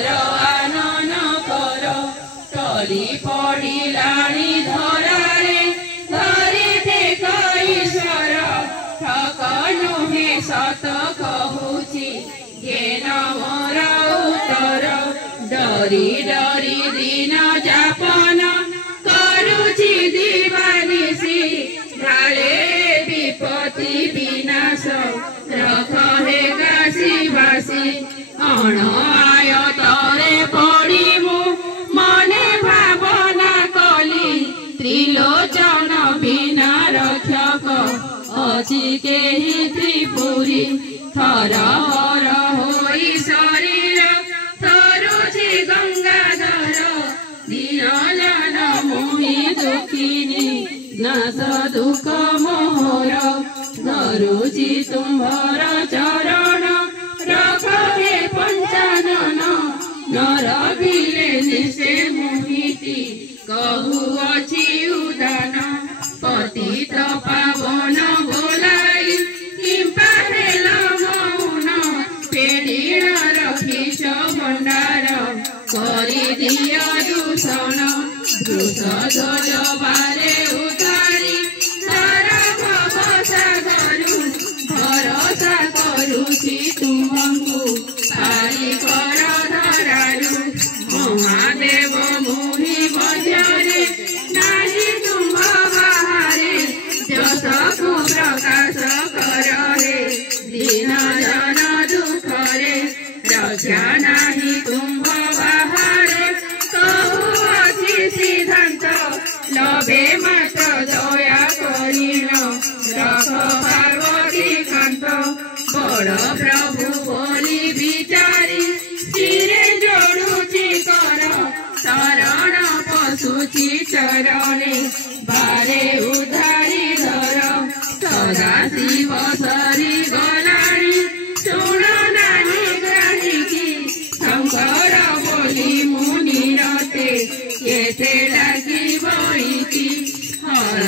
कर आनन कर टली पड़िलाणी धरारे धरी टेक ईश्वर ठक नुहे सत कहूची घेन मोर उत्तर डरी डरी दिन जापन करुची दिवानिसी ढाले विपत्ति विनाश रख हे काशीवासी अण आय तरे पड़ी मु मने भावना कली त्रिलोचन बिना रक्षक अछि केहि त्रिपुरी थर हर होई शरीर तरुछि गंगाधर दीन जन मोहि दुखिनी नाश दुख मोहर धरुछि तुम्हर चरण रख हे पंचानन नर भिले निशे मोहिती कहुअछि उदान पतित पावन बोलाई किंपा हेल मौन पेड़ीण रखिछ भंडार करि दिय दूषण वृषध्वज बारे उतारी तारा भव सागरु भरोसा करुछि तुमको पारी कर धरारु महादेव मोहि मध्यरे नाही तुम्भ बाहारे जस को प्रकाश कर हे दीन जन दुखरे रक्षा नाही तुम्भ बाहारे कहूअछि सिद्धांत लभे मत दया करिण रख पार्वती कांत बड़ प्रभु बोली विचारी सिरे जोड़ुछि कर शरण पशुछि चरणे बारे उधारी धर सदा शिव सरी गलाणी शुण नाही ग्राहिकी शंकर बोली मुनि रते केते लागी बईती हर